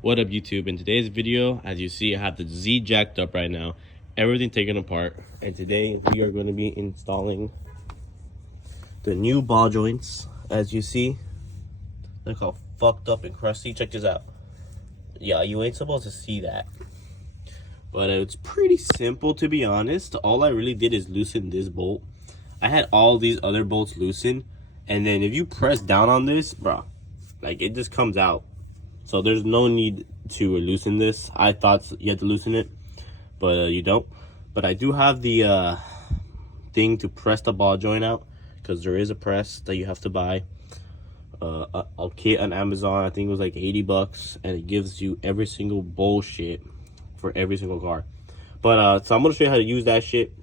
What up, YouTube? In today's video, as you see, I have the Z jacked up right now, everything taken apart, and today we are going to be installing the new ball joints. As you see, look how fucked up and crusty. Check this out. Yeah, you ain't supposed to see that, but it's pretty simple, to be honest. All I really did is loosen this bolt. I had all these other bolts loosened, and then if you press down on this, bro, like, it just comes out. So there's no need to loosen this. I thought you had to loosen it, but you don't. But I do have the thing to press the ball joint out, because there is a press that you have to buy. A kit on Amazon, I think it was like 80 bucks, and it gives you every single bullshit for every single car. But so I'm gonna show you how to use that shit.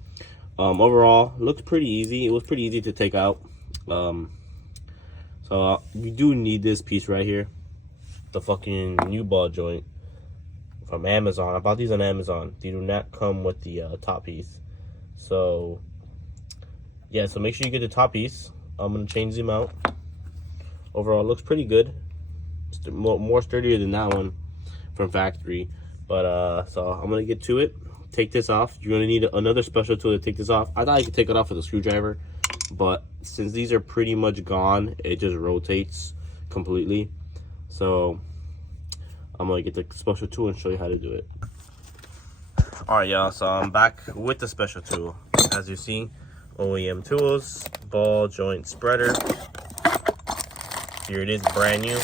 Overall, looks pretty easy. It was pretty easy to take out. So you do need this piece right here, the fucking new ball joint from Amazon. I bought these on Amazon. They do not come with the top piece. So yeah, so make sure you get the top piece. I'm gonna change them out. Overall, it looks pretty good. More sturdier than that one from factory. But so I'm gonna get to it. Take this off. You're gonna need another special tool to take this off. I thought I could take it off with a screwdriver, but since these are pretty much gone, it just rotates completely. So I'm gonna get the special tool and show you how to do it. All right, y'all, so I'm back with the special tool. As you see, OEM tools, ball joint spreader. Here it is, brand new.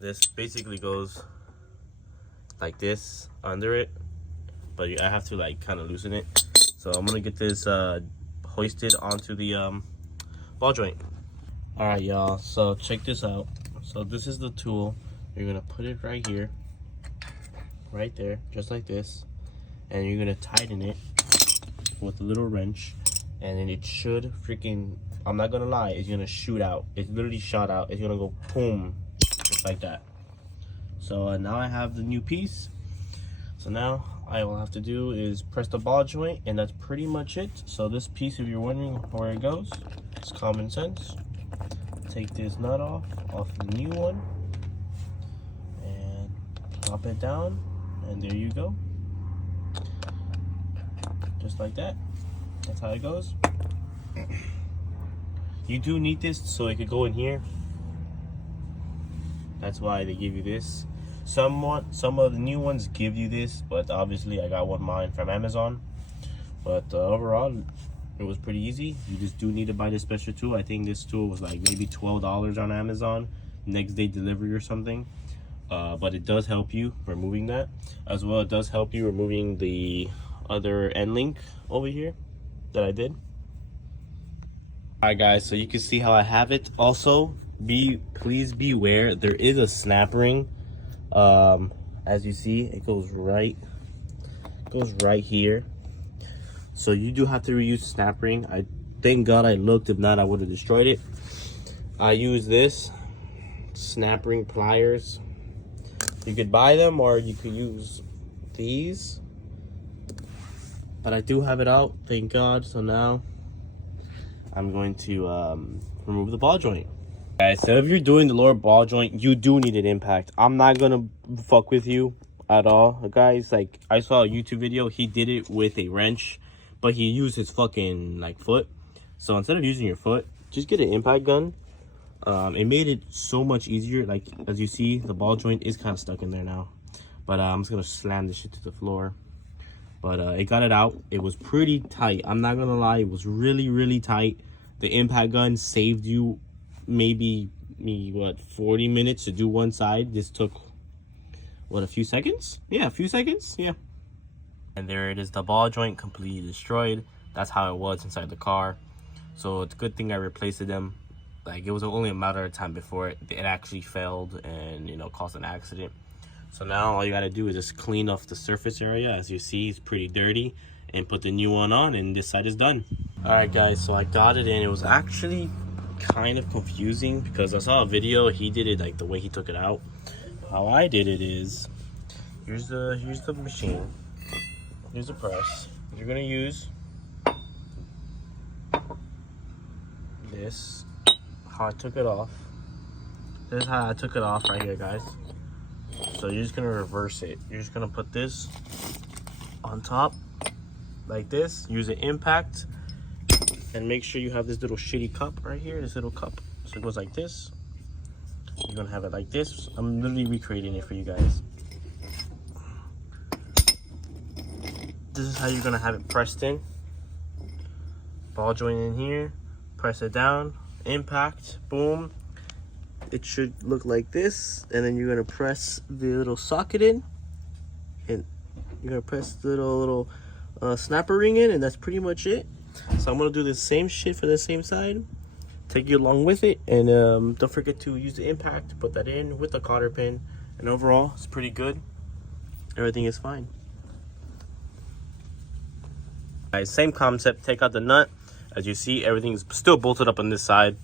This basically goes like this under it, but I have to like kind of loosen it. So I'm gonna get this hoisted onto the ball joint. All right, y'all, so check this out. So this is the tool. You're gonna put it right here, right there, just like this, and you're gonna tighten it with a little wrench, and then it should freaking, I'm not gonna lie, it's gonna shoot out. It's literally shot out. It's gonna go boom, just like that. So now I have the new piece. So now I will have to do is press the ball joint, and that's pretty much it. So this piece, if you're wondering where it goes, it's common sense. Take this nut off the new one, and pop it down, and there you go. Just like that. That's how it goes. You do need this so it could go in here. That's why they give you this. Some of the new ones give you this, but obviously I got mine from Amazon. But overall, it was pretty easy. You just do need to buy this special tool. I think this tool was like maybe $12 on Amazon, next day delivery or something. But it does help you removing that. As well, it does help you removing the other end link over here that I did. Alright guys, so you can see how I have it. Also, please beware, there is a snap ring. As you see, it goes right here. So you do have to reuse snap ring. I thank God I looked, if not I would have destroyed it. I use this snap ring pliers. You could buy them or you could use these, but I do have it out, thank God. So now I'm going to remove the ball joint. Guys, so if you're doing the lower ball joint, you do need an impact. I'm not gonna fuck with you at all, guys. Like, I saw a YouTube video, he did it with a wrench, but he used his fucking like foot. So instead of using your foot, just get an impact gun. It made it so much easier. Like, as you see, the ball joint is kind of stuck in there now, but I'm just gonna slam this shit to the floor. But it got it out. It was pretty tight, I'm not gonna lie. It was really tight. The impact gun saved you maybe 40 minutes to do one side. This took what, a few seconds? Yeah, a few seconds. Yeah. And there it is, the ball joint completely destroyed. That's how it was inside the car. So it's a good thing I replaced them. Like, it was only a matter of time before it actually failed and, you know, caused an accident. So now all you gotta do is just clean off the surface area. As you see, it's pretty dirty, and put the new one on, and this side is done. All right guys, so I got it in. It was actually kind of confusing because I saw a video, he did it like the way he took it out. How I did it is, here's the machine, here's the press. You're gonna use this, how I took it off. This is how I took it off right here, guys. So you're just gonna reverse it. You're just gonna put this on top like this. Use an impact, and make sure you have this little shitty cup right here. This little cup. So it goes like this. You're gonna have it like this. I'm literally recreating it for you guys. This is how you're gonna have it pressed in. Ball joint in here. Press it down. Impact. Boom. It should look like this, and then you're gonna press the little socket in, and you're gonna press the little snapper ring in, and that's pretty much it. So I'm gonna do the same shit for the same side, take you along with it, and don't forget to use the impact, put that in with the cotter pin, and overall it's pretty good. Everything is fine. Guys, same concept. Take out the nut. As you see, everything's still bolted up on this side.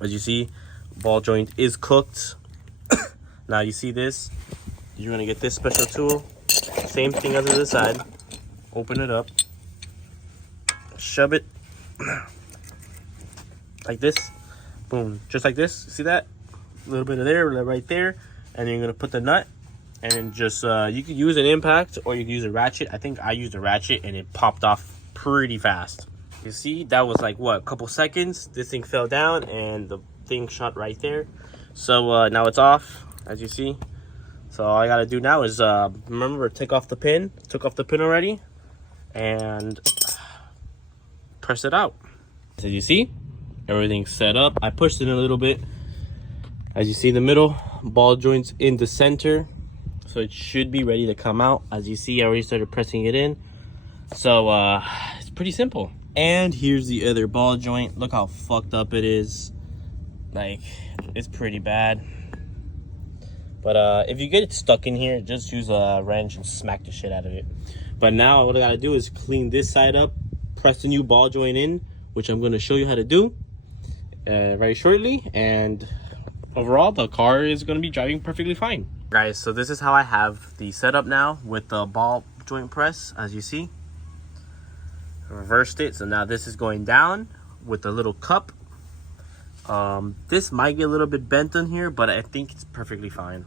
As you see, ball joint is cooked. Now you see this, you're gonna get this special tool, same thing as the other side. Open it up, shove it like this, boom, just like this. See that? A little bit of there, right there, and then you're gonna put the nut, and then just you could use an impact or you can use a ratchet. I think I used a ratchet and it popped off pretty fast. You see, that was like what, a couple seconds. This thing fell down and the thing shot right there. So now it's off, as you see. So all I gotta do now is remember, take off the pin. Took off the pin already, and press it out. As you see, everything's set up. I pushed it a little bit. As you see in the middle, ball joints in the center, so it should be ready to come out. As you see, I already started pressing it in. So it's pretty simple. And here's the other ball joint. Look how fucked up it is. Like, it's pretty bad. But if you get it stuck in here, just use a wrench and smack the shit out of it. But now what I gotta do is clean this side up, press the new ball joint in, which I'm gonna show you how to do very shortly. And overall, the car is gonna be driving perfectly fine. Guys, so this is how I have the setup now with the ball joint press, as you see. Reversed it, so now this is going down with the little cup. This might get a little bit bent on here, but I think it's perfectly fine.